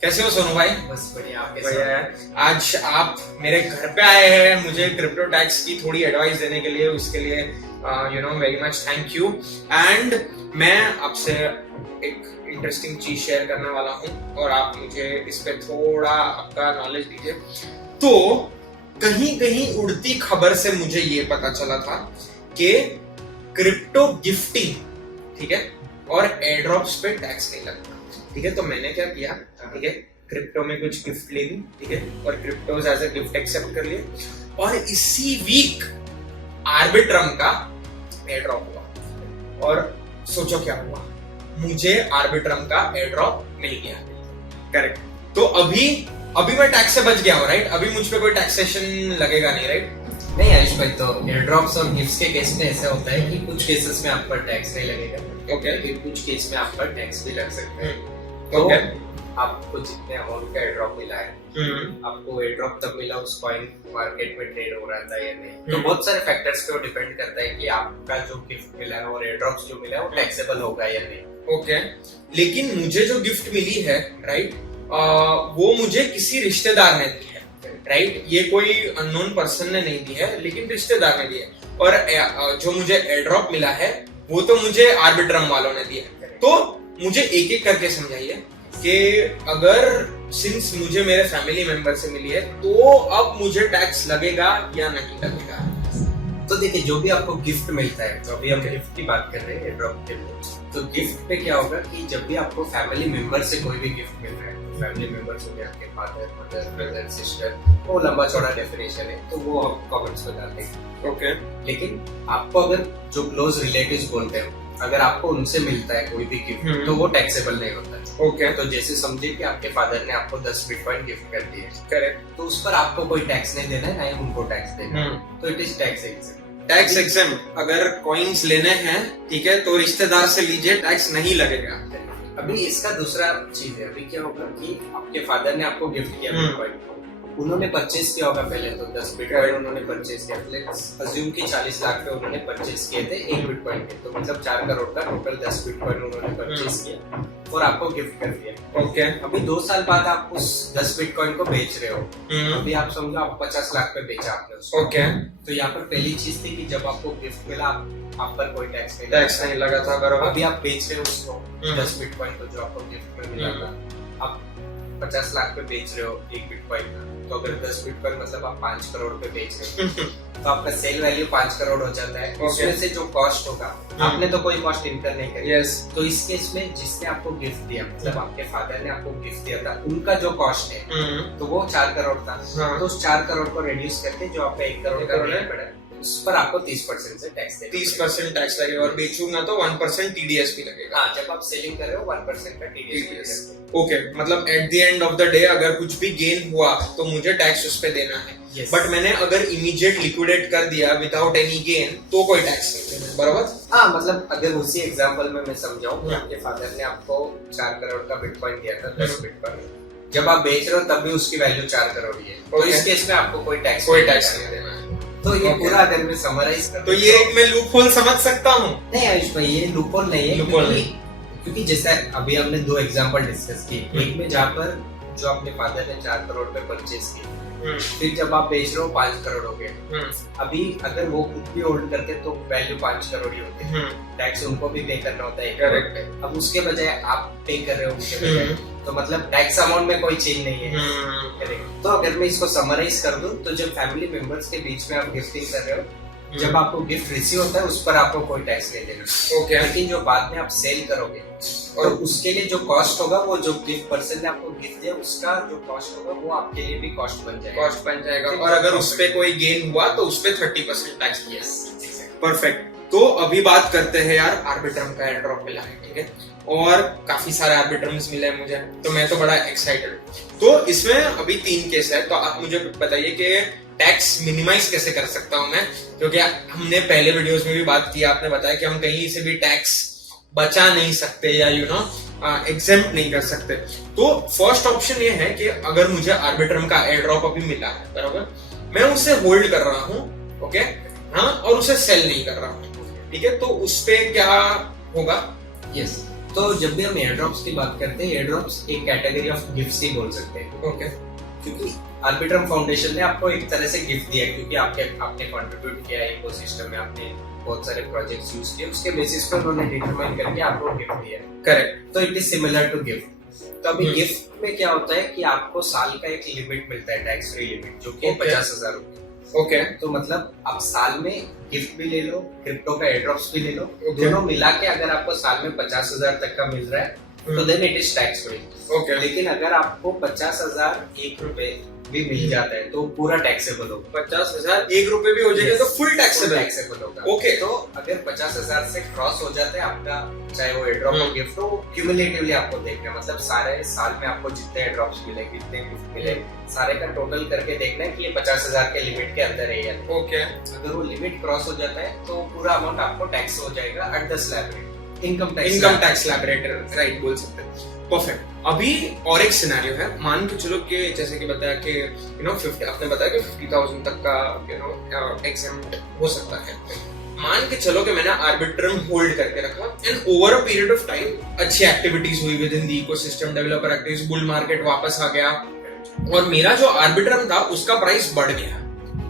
कैसे हो सोनू भाई? बस बढ़िया। आपके बढ़िया है। आज आप मेरे घर पे आए हैं मुझे क्रिप्टो टैक्स की थोड़ी एडवाइस देने के लिए, उसके लिए very much thank you. And मैं आपसे एक इंटरेस्टिंग चीज शेयर करने वाला हूँ और आप मुझे इस पे थोड़ा आपका नॉलेज दीजिए। तो कहीं कहीं उड़ती खबर से मुझे ये पता चला था कि क्रिप्टो गिफ्टिंग, ठीक है, और एयर ड्रॉप्स पे टैक्स नहीं लगता। ठीक है, तो मैंने क्या किया, ठीक है, क्रिप्टो में कुछ गिफ्ट ले ली, ठीक है, और cryptos as a gift accept कर लिए। और इसी वीक आर्बिट्रम का एयर ड्रॉप हुआ और सोचो क्या हुआ, मुझे आर्बिट्रम का एयर ड्रॉप मिल गया। करेक्ट। तो अभी मैं टैक्स से बच गया हूँ, राइट? अभी मुझ पे कोई टैक्सेशन लगेगा नहीं, राइट? नहीं आयुष भाई, तो एयर ड्रॉप्स और गिफ्ट्स के केस में ऐसा होता है कि कुछ केसेस में आप पर टैक्स नहीं लगेगा, ओके। लेकिन कुछ केस में आप पर टैक्स भी लग सकता है। तो आपको जितने अमाउंट का एयर ड्रॉप मिला है, आपको एयर ड्रॉप तब मिला उस कॉइन मार्केट में ट्रेड हो रहा था या नहीं, तो बहुत सारे फैक्टर्स पे डिपेंड करता है कि आपका जो गिफ्ट मिला है और एयर ड्रॉप्स जो मिला है वो टैक्सेबल होगा या नहीं। ओके। लेकिन मुझे जो गिफ्ट मिली है, राइट, वो मुझे किसी रिश्तेदार ने दी है, राइट? ये कोई अननोन पर्सन ने नहीं दी है, लेकिन रिश्तेदार ने दी है। और जो मुझे एयर ड्रॉप मिला है वो तो मुझे आर्बिट्रम वालों ने दिया है। तो मुझे एक एक करके समझाइए कि अगर सिंस मुझे मेरे फैमिली मेंबर से मिली है तो अब मुझे टैक्स लगेगा या नहीं लगेगा? तो देखिए, जो भी आपको गिफ्ट मिलता है, तो अभी हम गिफ्ट की बात कर रहे हैं एयर ड्रॉप के लिए, तो गिफ्ट पे क्या होगा कि जब भी आपको फैमिली मेंबर से कोई भी गिफ्ट मिल रहा है, फैमिली मेंबर्स हो गए आपके फादर, मदर, ब्रदर, सिस्टर, वो लंबा चौड़ा डेफिनेशन है, तो वो हम कमेंट्स में डालते हैं। ओके। लेकिन आपको अगर जो क्लोज रिलेटिव्स बोलते हैं, अगर आपको उनसे मिलता है कोई भी गिफ्ट, तो वो टैक्सेबल नहीं होता है। ओके। तो जैसे समझिए कि आपके फादर ने आपको 10 बिटकॉइन गिफ्ट कर दिए, करेक्ट। तो उस पर आपको कोई टैक्स नहीं देना है, ना ही उनको टैक्स देना है, तो it is tax exempt. Tax exempt. अगर कॉइन्स लेने हैं, ठीक है, तो रिश्तेदार से लीजिए, टैक्स नहीं लगेगा। अभी इसका दूसरा चीज है, अभी क्या होगा कि आपके फादर ने आपको गिफ्ट किया बिटकॉइन, उन्होंने परचेज किया होगा पहले, तो 10 बिटकॉइन उन्होंने परचेज किया, लेट्स अज्यूम कि 40 लाख पे उन्होंने परचेज किए थे एक बिटकॉइन के, तो मतलब 4 करोड़ का टोटल 10 बिटकॉइन उन्होंने परचेज किया और आपको गिफ्ट कर दिया। ओके। अभी 2 साल बाद आप उस 10 बिटकॉइन को बेच रहे हो, अभी आप समझो आप 50 लाख पे बेचा आपने उसको। ओके। तो यहाँ पर पहली चीज थी कि जब आपको गिफ्ट मिला आप पर कोई टैक्स नहीं लगा था, बराबर। अभी आप बेच रहे हो उसको 10 बिटकॉइन को जो आपको गिफ्ट में मिला था, आप 50 लाख पे बेच रहे हो एक बिटकॉइन का, तो अगर 10 बिटकॉइन मतलब आप 5 करोड़ पे बेच रहे हो, तो आपका सेल वैल्यू 5 करोड़ हो जाता है। उसमें से जो कॉस्ट होगा, आपने तो कोई कॉस्ट इनकर नहीं करी। यस। तो इस केस में जिसने आपको गिफ्ट दिया, मतलब आपके फादर ने आपको गिफ्ट दिया था, उनका जो कॉस्ट है तो वो 4 करोड़ था। तो उस 4 करोड़ को रिड्यूस करके जो आपका 1 करोड़ का बिल पड़ा, उस पर आपको 30% से टैक्स देना। 30% टैक्स लगेगा और बेचूंगा तो 1% टीडीएस भी लगेगा। हाँ, जब आप सेलिंग कर रहे हो 1% का टीडीएस। ओके, मतलब at the end of the day अगर कुछ भी गेन हुआ तो मुझे टैक्स उस पे देना है। बट मैंने अगर इमीडिएट लिक्विडेट कर दिया विदाउट एनी गेन तो कोई टैक्स नहीं देना, बराबर? हाँ, मतलब अगर उसी एग्जांपल में मैं समझाऊं, आपके फादर ने आपको 4 करोड़ का बिटकॉइन दिया था, 10 बिटकॉइन, जब आप बेच रहे हो तब भी उसकी वैल्यू 4 करोड़ ही है, तो इस केस में आपको कोई टैक्स नहीं देना है। तो ये पूरा अगर मैं समराइज कर, तो ये एक मैं लूप होल समझ सकता हूँ? नहीं आयुष भाई, ये लूप होल नहीं है, क्योंकि जैसे अभी हमने 2 एग्जांपल डिस्कस किए, एक में जहाँ पर जो अपने फादर ने 4 करोड़ पे परचेज की, फिर जब आप बेच रहे हो 5 करोड़ हो गए। अभी अगर वो खुद भी होल्ड करते तो वैल्यू 5 करोड़ ही होती, टैक्स उनको भी पे करना होता है 1 करोड़ पे। अब उसके बजाय आप पे कर रहे हो उनके बजाय, तो मतलब टैक्स अमाउंट में कोई चेंज नहीं है। करेक्ट। तो अगर मैं इसको समराइज कर दूं, तो जब फैमिली मेंबर्स के बीच में आप गिफ्टिंग कर रहे हो, जब आपको गिफ्ट रिसीव होता है उस पर आपको कोई टैक्स नहीं देना। ओके। लेकिन जो बाद में आप सेल करोगे और उसके लिए जो कॉस्ट होगा, वो जो गिफ्ट पर्सन ने आपको गिफ्ट दिया उसका जो कॉस्ट होगा, वो आपके लिए भी कॉस्ट बन जाएगा। और अगर उस पे कोई गेन हुआ तो उस पे 30% टैक्स दिया। परफेक्ट। तो अभी बात करते हैं यार, आर्बिट्रम का एयर ड्रॉप मिला है, ठीक है, और काफी सारे आर्बिट्रम्स मिले हैं मुझे, तो मैं तो बड़ा एक्साइटेड हूँ। तो इसमें अभी 3 केस है, तो आप मुझे बताइए कि टैक्स मिनिमाइज कैसे कर सकता हूँ मैं, क्योंकि हमने पहले वीडियोस में भी बात की, आपने बताया कि हम कहीं से भी टैक्स बचा नहीं सकते या एग्जेम्प्ट नहीं कर सकते। तो फर्स्ट ऑप्शन ये है कि अगर मुझे आर्बिट्रम का एयर ड्रॉप अभी मिला है, बराबर, मैं उसे होल्ड कर रहा हूँ, ओके, हाँ, और उसे सेल नहीं कर रहा हूँ, ठीक है, तो उस पे क्या होगा? यस। तो जब भी हम एयर ड्रॉप्स की बात करते हैं, एयर ड्रॉप्स एक कैटेगरी ऑफ गिफ्ट्स ही बोल सकते हैं। ओके। क्योंकि आर्बिट्रम फाउंडेशन ने आपको एक तरह से गिफ्ट दिया, क्योंकि आपने कंट्रीब्यूट किया इकोसिस्टम में, आपने बहुत सारे प्रोजेक्ट्स यूज किए, उसके बेसिस पर उन्होंने डिटरमाइन करके आपको गिफ्ट दिया। करेक्ट। तो it is similar to gift. तो अभी गिफ्ट में क्या होता है कि आपको साल का एक लिमिट मिलता है, टैक्स फ्री लिमिट, जो कि 50,000 रुपए। ओके। तो मतलब आप साल में गिफ्ट भी ले लो, क्रिप्टो का एयर ड्रॉप्स भी ले लो, Okay. दोनों मिला के अगर आपको साल में 50,000 तक का मिल रहा है तो then it is tax free. Okay. लेकिन अगर आपको 50,000 1 रुपए भी मिल जाता है तो पूरा टैक्सेबल होगा। 50,000 1 रुपए भी हो जाएगा तो फुल टैक्सेबल होगा। ओके। तो अगर 50,000 से क्रॉस हो जाता है आपका, चाहे वो एयर ड्रॉप हो गिफ्ट हो, क्यूमुलेटिवली आपको देखना है, मतलब सारे साल में आपको जितने एयर ड्रॉप्स मिले, कितने गिफ्ट मिले, सारे का टोटल करके देखना है कि ये 50,000 के लिमिट के अंदर है या नहीं। ओके। अगर वो लिमिट क्रॉस हो जाता है तो पूरा अमाउंट आपको टैक्स हो जाएगा at the slab rate, income tax slab rate, right बोल सकते हैं। परफेक्ट। अभी और एक सिनेरियो है, मान के चलो कि जैसे कि बताया कि 50, आपने बताया कि 50,000 तक का एग्जेम्प्ट हो सकता है। मान के चलो कि मैंने आर्बिट्रम होल्ड करके रखा and over a period of time अच्छी एक्टिविटीज हुई with in the ecosystem, developer activities, bull market वापस आ गया और मेरा जो आर्बिट्रम था उसका प्राइस बढ़ गया,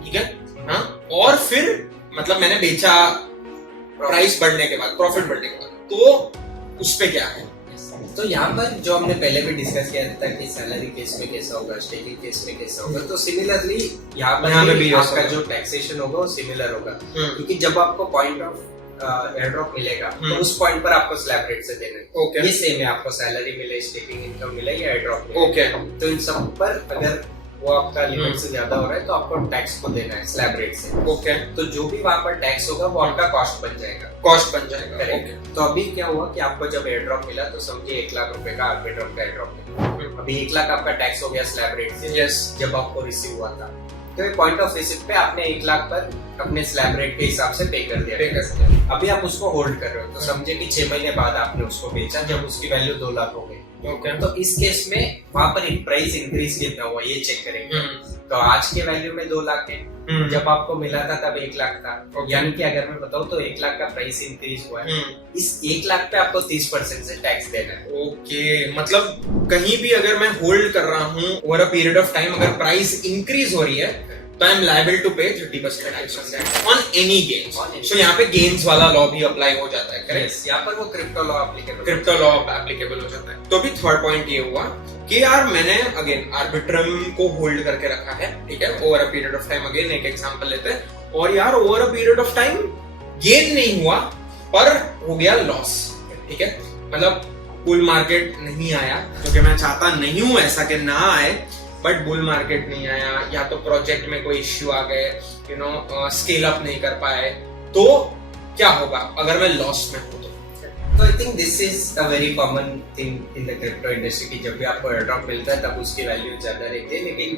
ठीक है। हाँ, और फिर मतलब मैंने बेचा प्राइस बढ़ने के बाद, प्रॉफिट बढ़ने के बाद, तो उस पे क्या है? तो यहाँ पर जो हमने पहले भी डिस्कस किया था कि सैलरी केस में कैसा होगा, स्टेकिंग केस में कैसा होगा, तो सिमिलरली यहाँ पर भी आपका जो टैक्सेशन होगा वो सिमिलर होगा। क्योंकि जब आपको पॉइंट ऑफ एयर ड्रॉप मिलेगा तो उस पॉइंट पर आपको स्लैब रेट से देना है। ओके। ये सेम है, आपको सैलरी मिले, स्टेकिंग इनकम मिले या एयर ड्रॉप मिले। ओके। तो इन सब पर अगर वो आपका लिमिट से ज्यादा हो रहा है तो आपको टैक्स को देना है स्लैब रेट से। ओके। तो जो भी वहां पर टैक्स होगा वो आपका कॉस्ट बन जाएगा। ओके। तो अभी क्या हुआ कि आपको जब एयर ड्रॉप मिला तो समझिए 1 लाख रुपए का आर्बिट्रम का एयर ड्रॉप मिला, अभी 1 लाख आपका टैक्स हो गया स्लैब रेट से। यस। जब आपको रिसीव हुआ था तो पॉइंट ऑफ रिसिप्ट पे आपने 1 लाख पर अपने स्लैब रेट के हिसाब से पे कर दिया। अभी आप उसको होल्ड कर रहे हो, तो समझे कि 6 महीने बाद आपने उसको बेचा जब उसकी वैल्यू 2 लाख हो गई। ओके। तो इस केस में वहां पर प्राइस इंक्रीज कितना हुआ ये चेक करेंगे। तो आज के वैल्यू में 2 लाख है, जब आपको मिला था तब 1 लाख था। यानी कि अगर मैं बताऊं तो 1 लाख का प्राइस इंक्रीज हुआ है। इस 1 लाख पे आपको 30% से टैक्स देना है। ओके। मतलब कहीं भी अगर मैं होल्ड कर रहा हूँ over a period of time, अगर प्राइस इंक्रीज हो रही है तो आई एम लायबल टू पे 30% टैक्स ऑन एनी गेन्स। सो यहाँ पे गेन्स वाला लॉ भी अप्लाई हो जाता है, करेक्ट? यहाँ पर वो क्रिप्टो लॉ एप्लीकेबल हो जाता है। तो अभी थर्ड पॉइंट ये हुआ कि यार मैंने अगेन आर्बिट्रम को होल्ड करके रखा है, ठीक है, over a period of time. Again एक एग्जांपल लेते हैं, और यार over a period of time gain नहीं हुआ पर हो गया लॉस, ठीक है। मतलब बुल मार्केट नहीं आया, जो कि मैं चाहता नहीं हूं ऐसा कि ना आए, बट बुल मार्केट नहीं आया, या तो प्रोजेक्ट में कोई इश्यू आ गए, स्केल अप नहीं कर पाए, तो क्या होगा अगर मैं लॉस में हूं? तो I think this is a very common thing in the crypto industry कि जब भी आपको एयर ड्रॉप मिलता है तब उसकी वैल्यू ज्यादा रहती है, लेकिन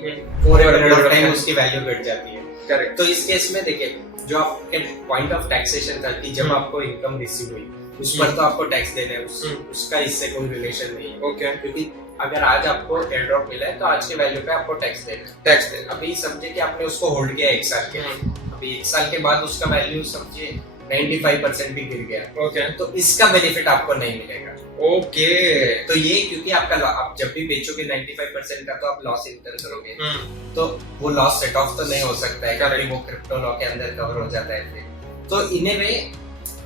over a period of time उसकी वैल्यू घट जाती है। करेक्ट। तो इस केस में देखिए, जो आपके पॉइंट ऑफ टैक्सेशन था कि जब आपको इनकम रिसीव हुई उस पर तो आपको टैक्स देना है, उसका इससे कोई रिलेशन नहीं है। ओके। क्योंकि अगर आज आपको एयर ड्रॉप मिला है तो आज के वैल्यू पे आपको टैक्स देना है। अभी समझे कि आपने उसको होल्ड किया 1 साल के, अभी 1 साल के बाद उसका वैल्यू समझे 95% भी गिर गया। ओके। तो इसका बेनिफिट आपको नहीं मिलेगा। ओके। तो ये क्योंकि आपका आप जब भी बेचोगे 95% का तो आप लॉस इंटर करोगे, तो वो लॉस सेट ऑफ तो नहीं हो सकता है, क्योंकि वो क्रिप्टो लॉ के अंदर कवर हो जाता है फिर। तो इन्हें में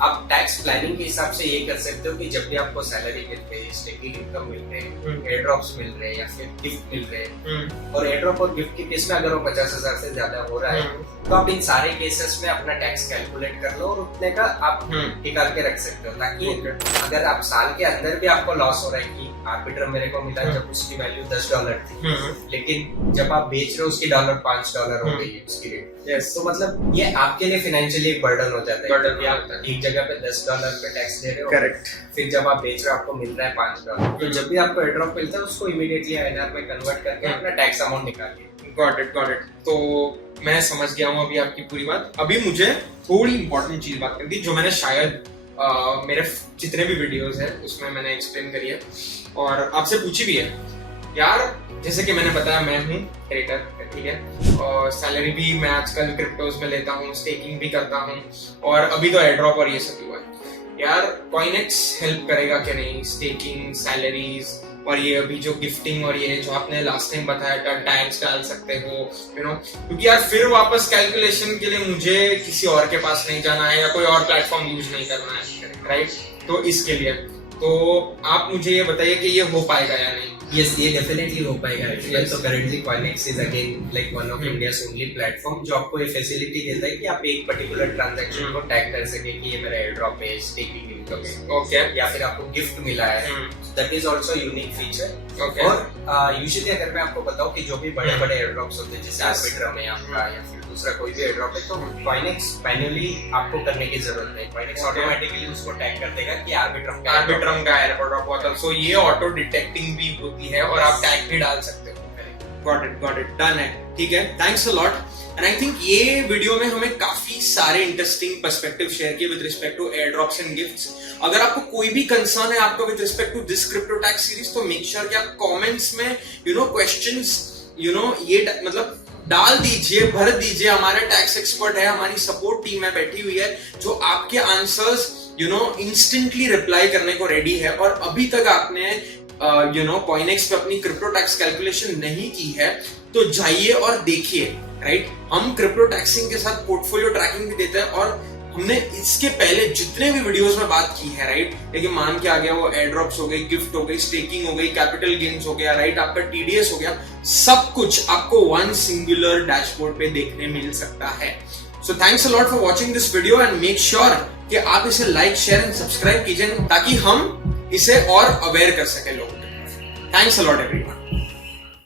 आप टैक्स प्लानिंग के हिसाब से ये कर सकते हो कि जब भी आपको सैलरी मिल रही है, स्टेकिंग इनकम मिल रही है, एयर ड्रॉप्स मिल रहे हैं या फिर गिफ्ट मिल रहे हैं, और एयर ड्रॉप और गिफ्ट के केस में अगर वो 50,000 से ज्यादा हो रहा है तो आप इन सारे केसेस में अपना टैक्स कैलकुलेट कर लो और उतने का आप निकाल के रख सकते हो, ताकि अगर आप साल के अंदर भी आपको लॉस हो रहा है कि आर्बिट्रम मेरे को मिला जब उसकी वैल्यू $10 थी, लेकिन जब आप बेच रहे हो उसकी $5 हो गई है उसकी रेट। तो मतलब ये आपके लिए फाइनेंशियली एक बर्डन हो जाता है कि आप एक जगह पे $10 पे टैक्स दे रहे हो, करेक्ट। फिर जब आप बेच रहे हो आपको मिल रहा है $5, तो जब भी आपको एयर ड्रॉप मिलता है उसको इमीडिएटली INR में कन्वर्ट करके अपना टैक्स अमाउंट निकालिए। Got it. तो मैं समझ गया हूँ अभी आपकी पूरी बात। अभी मुझे थोड़ी इंपॉर्टेंट चीज बात करनी थी, जो मैंने शायद मेरे जितने भी वीडियोस हैं उसमें मैंने एक्सप्लेन करी है और आपसे पूछी भी है। यार जैसे कि मैंने बताया, मैं हूँ ट्रेडर, ठीक है, और सैलरी भी मैं आजकल क्रिप्टोज में लेता हूँ, स्टेकिंग भी करता हूँ, और अभी तो एयर ड्रॉप और ये सब हुआ है। यार कॉइनेक्स हेल्प करेगा कि नहीं, स्टेकिंग, सैलरीज, और ये अभी जो गिफ्टिंग और ये जो आपने लास्ट टाइम बताया टैग्स डाल सकते हो, यू नो, क्योंकि यार फिर वापस कैलकुलेशन के लिए मुझे किसी और के पास नहीं जाना है या कोई और प्लेटफॉर्म यूज नहीं करना है, राइट? तो इसके लिए तो आप मुझे ये बताइए कि ये हो पाएगा या नहीं? यस, ये डेफिनेटली हो पाएगा। एक्चुअली तो currently CoinEx is again like one of India's only platform जो आपको ये फैसिलिटी देता है कि आप एक पर्टिकुलर ट्रांजैक्शन को टैग कर सके कि ये मेरा एयर ड्रॉप है, स्टेकिंग इनकम है, ओके, या फिर आपको गिफ्ट मिला है, that is also unique feature. Okay, और यूजुअली अगर मैं आपको बताऊं कि जो भी बड़े बड़े एयर ड्रॉप्स होते हैं जैसे आर्बिट्रम है आपका या फिर दूसरा कोई भी एयर ड्रॉप है, तो कॉइनेक्स मैन्युअली आपको करने की जरूरत नहीं, कॉइनेक्स ऑटोमेटिकली उसको टैग कर देगा कि आर्बिट्रम का एयर ड्रॉप होता है। सो ये ऑटो डिटेक्टिंग भी होती है और आप टैग भी डाल सकते हो। गॉट इट, डन है, ठीक है, thanks a lot. And I think ये वीडियो में हमें काफी सारे इंटरेस्टिंग पर्सपेक्टिव शेयर किए with respect to airdrops and gifts. अगर आपको कोई भी कंसर्न है आपका with respect to this crypto tax series, तो मेक श्योर कि आप कमेंट्स में क्वेश्चंस ये मतलब डाल दीजिए, भर दीजिए। हमारे टैक्स एक्सपर्ट है, हमारी सपोर्ट टीम है बैठी हुई है जो आपके आंसर्स इंस्टेंटली रिप्लाई करने को रेडी है। और अभी तक आपने कॉइनेक्स पे अपनी क्रिप्टो टैक्स कैलकुलेशन नहीं की है तो जाइए और देखिए, राइट? हम क्रिप्टो टैक्सिंग के साथ पोर्टफोलियो ट्रैकिंग भी देते हैं और हमने इसके पहले जितने भी वीडियोस में बात की है, राइट? लेकिन मान के आ गया वो एयर ड्रॉप्स हो गई, गिफ्ट हो गई, स्टेकिंग हो गई, कैपिटल गेन्स हो गया, राइट? आपका टीडीएस हो गया, सब कुछ आपको वन सिंगुलर डैशबोर्ड पे देखने मिल सकता है। So thanks a lot for watching this video and make sure कि आप इसे लाइक, शेयर एंड सब्सक्राइब कीजिए ताकि हम इसे और अवेयर कर सके लोगों के पास। Thanks a lot everyone.